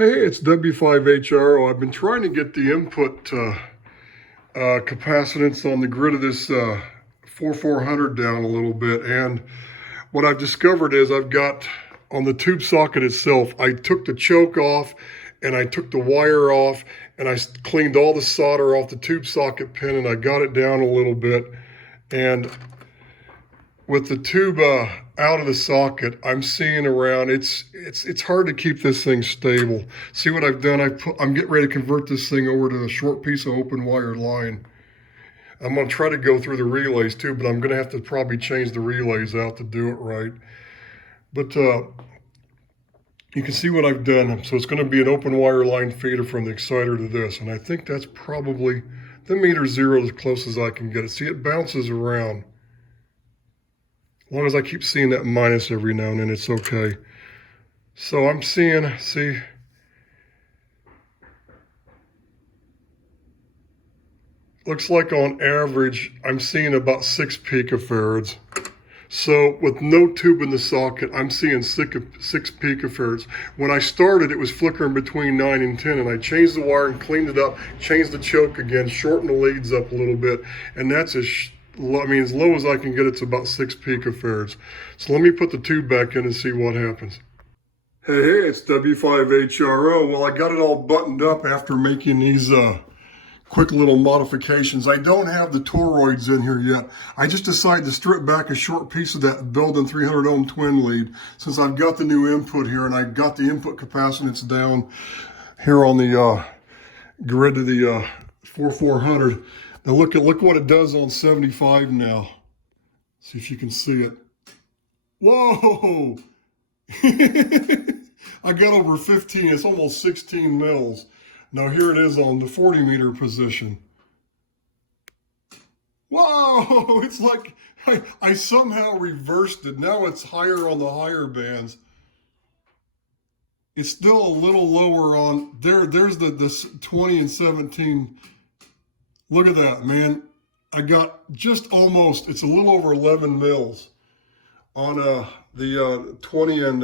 Hey, it's W5HRO. I've been trying to get the input capacitance on the grid of this 4400 down a little bit. And what I've discovered is I've got on the tube socket itself, I took the choke off and I took the wire off and I cleaned all the solder off the tube socket pin and I got it down a little bit. And with the tube out of the socket, I'm seeing around, it's hard to keep this thing stable. See what I've done? I'm getting ready to convert this thing over to a short piece of open wire line. I'm gonna try to go through the relays too, but I'm gonna have to probably change the relays out to do it right. But you can see what I've done. So it's gonna be an open wire line feeder from the exciter to this. And I think that's probably, the meter zero as close as I can get it. See, it bounces around. As long as I keep seeing that minus every now and then, it's okay. So I'm seeing, see, looks like on average, I'm seeing about 6 picofarads. So with no tube in the socket, I'm seeing 6 picofarads. When I started, it was flickering between 9 and 10, and I changed the wire and cleaned it up, changed the choke again, shortened the leads up a little bit, and that's as low as I can get, it's about 6 picofarads. So let me put the tube back in and see what happens. Hey, it's W5HRO. Well, I got it all buttoned up after making these quick little modifications. I don't have the toroids in here yet. I just decided to strip back a short piece of that built-in 300 ohm twin lead since I've got the new input here and I got the input capacitance down here on the grid of the 4400. Now look what it does on 75 now. See if you can see it. Whoa! I got over 15, it's almost 16 mils. Now here it is on the 40 meter position. Whoa, it's like I somehow reversed it. Now it's higher on the higher bands. It's still a little lower on, there's this 20 and 17. Look at that, man. I got just almost, it's a little over 11 mils on the 20 and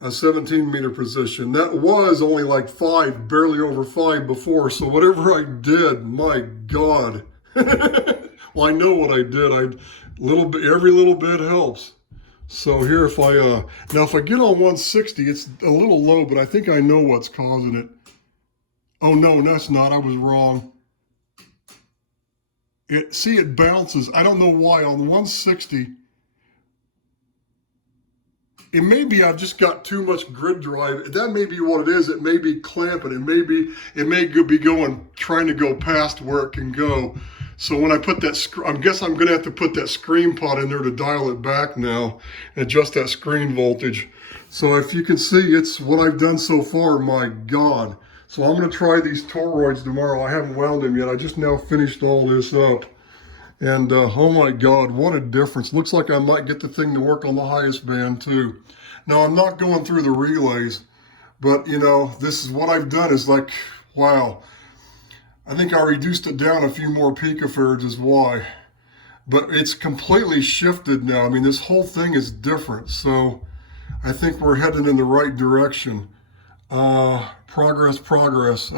a 17 meter position. That was only like 5, barely over 5 before. So whatever I did, my God. Well, I know what I did. Every little bit helps. So here, if I now if I get on 160, it's a little low, but I think I know what's causing it. Oh no, that's not. I was wrong. See, it bounces. I don't know why on 160. It may be I've just got too much grid drive. That may be what it is. It may be clamping. It may be going, trying to go past where it can go. So when I put that, I guess I'm gonna have to put that screen pot in there to dial it back now and adjust that screen voltage. So if you can see, it's what I've done so far, my God. So I'm gonna try these toroids tomorrow. I haven't wound them yet. I just now finished all this up. And oh my God, what a difference. Looks like I might get the thing to work on the highest band too. Now I'm not going through the relays, but you know, this is what I've done is like, wow. I think I reduced it down a few more picofarads is why. But it's completely shifted now. I mean, this whole thing is different. So I think we're heading in the right direction. Progress.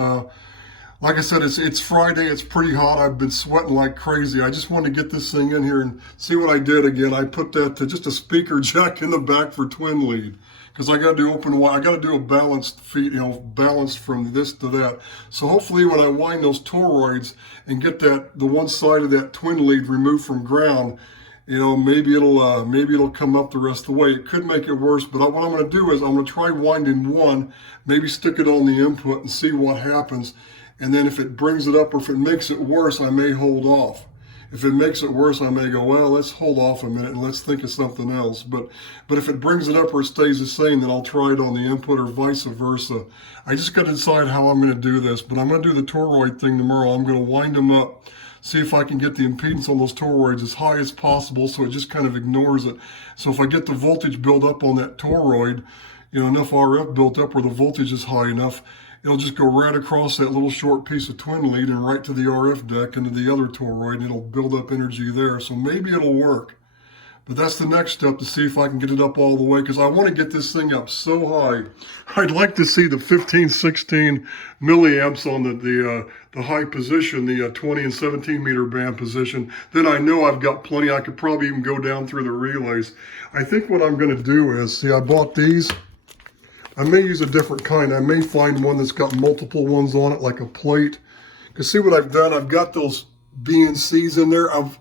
Like I said, it's Friday, it's pretty hot. I've been sweating like crazy. I just wanted to get this thing in here and see what I did again. I put that to just a speaker jack in the back for twin lead. Because I gotta do open wire, I gotta do a balanced feed, balanced from this to that. So hopefully when I wind those toroids and get the one side of that twin lead removed from ground, maybe it'll come up the rest of the way. It could make it worse, but what I'm gonna do is I'm gonna try winding one, maybe stick it on the input and see what happens. And then if it brings it up or if it makes it worse, I may hold off. If it makes it worse, I may go, well, let's hold off a minute and let's think of something else. But if it brings it up or it stays the same, then I'll try it on the input or vice versa. I just got to decide how I'm going to do this, but I'm going to do the toroid thing tomorrow. I'm going to wind them up, see if I can get the impedance on those toroids as high as possible so it just kind of ignores it. So if I get the voltage built up on that toroid, enough RF built up where the voltage is high enough, it'll just go right across that little short piece of twin lead and right to the RF deck into the other toroid, and it'll build up energy there. So maybe it'll work. But that's the next step, to see if I can get it up all the way, because I want to get this thing up so high. I'd like to see the 15, 16 milliamps on the high position, the 20 and 17 meter band position. Then I know I've got plenty. I could probably even go down through the relays. I think what I'm going to do is, see, I bought these. I may use a different kind. I may find one that's got multiple ones on it, like a plate. Because see what I've done? I've got those BNCs in there. I've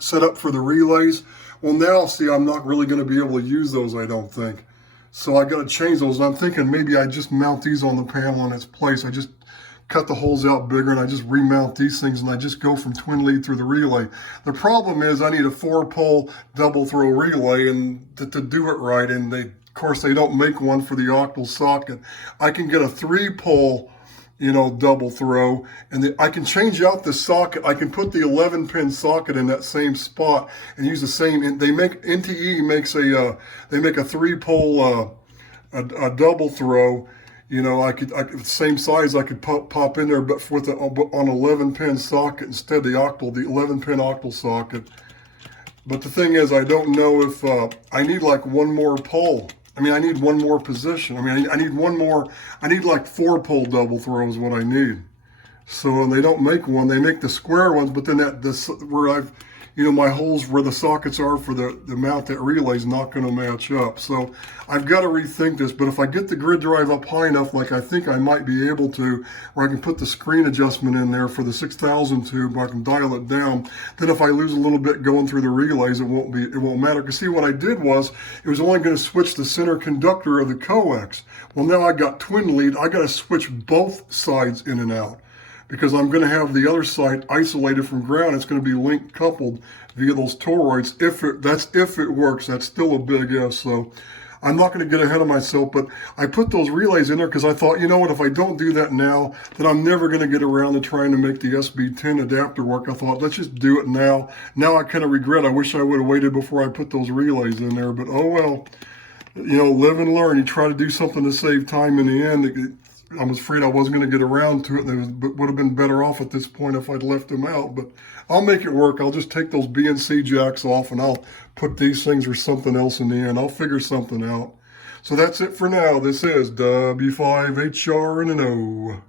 set up for the relays. Well, now, see, I'm not really going to be able to use those, I don't think. So I got to change those. I'm thinking maybe I just mount these on the panel in its place. I just cut the holes out bigger and I just remount these things and I just go from twin lead through the relay. The problem is I need a 4-pole double throw relay and to do it right. And of course, they don't make one for the octal socket. I can get a 3-pole, double throw, and I can change out the socket. I can put the 11-pin socket in that same spot and use the same. They make NTE makes they make a 3-pole a double throw. I could same size. I could pop in there, but with on 11-pin socket instead of the 11-pin octal socket. But the thing is, I don't know if I need like one more pole. I need one more position. I need one more. I need like 4-pole double throw is what I need. So, and they don't make one. They make the square ones, but then where I've, my holes where the sockets are for the mount that relay is not going to match up. So I've got to rethink this. But if I get the grid drive up high enough, like I think I might be able to, where I can put the screen adjustment in there for the 6000 tube, I can dial it down. Then if I lose a little bit going through the relays, it won't matter. Because see, what I did was, it was only going to switch the center conductor of the coax. Well, now I got twin lead. I got to switch both sides in and out, because I'm going to have the other side isolated from ground. It's going to be link coupled via those toroids. If it works. That's still a big if. So I'm not going to get ahead of myself, but I put those relays in there because I thought, what, if I don't do that now, then I'm never going to get around to trying to make the SB10 adapter work. I thought, let's just do it now. Now I kind of regret. I wish I would have waited before I put those relays in there, but oh well. Live and learn. You try to do something to save time. In the end, I was afraid I wasn't going to get around to it. It would have been better off at this point if I'd left them out. But I'll make it work. I'll just take those BNC jacks off and I'll put these things or something else in the end. I'll figure something out. So that's it for now. This is W5HR and an O.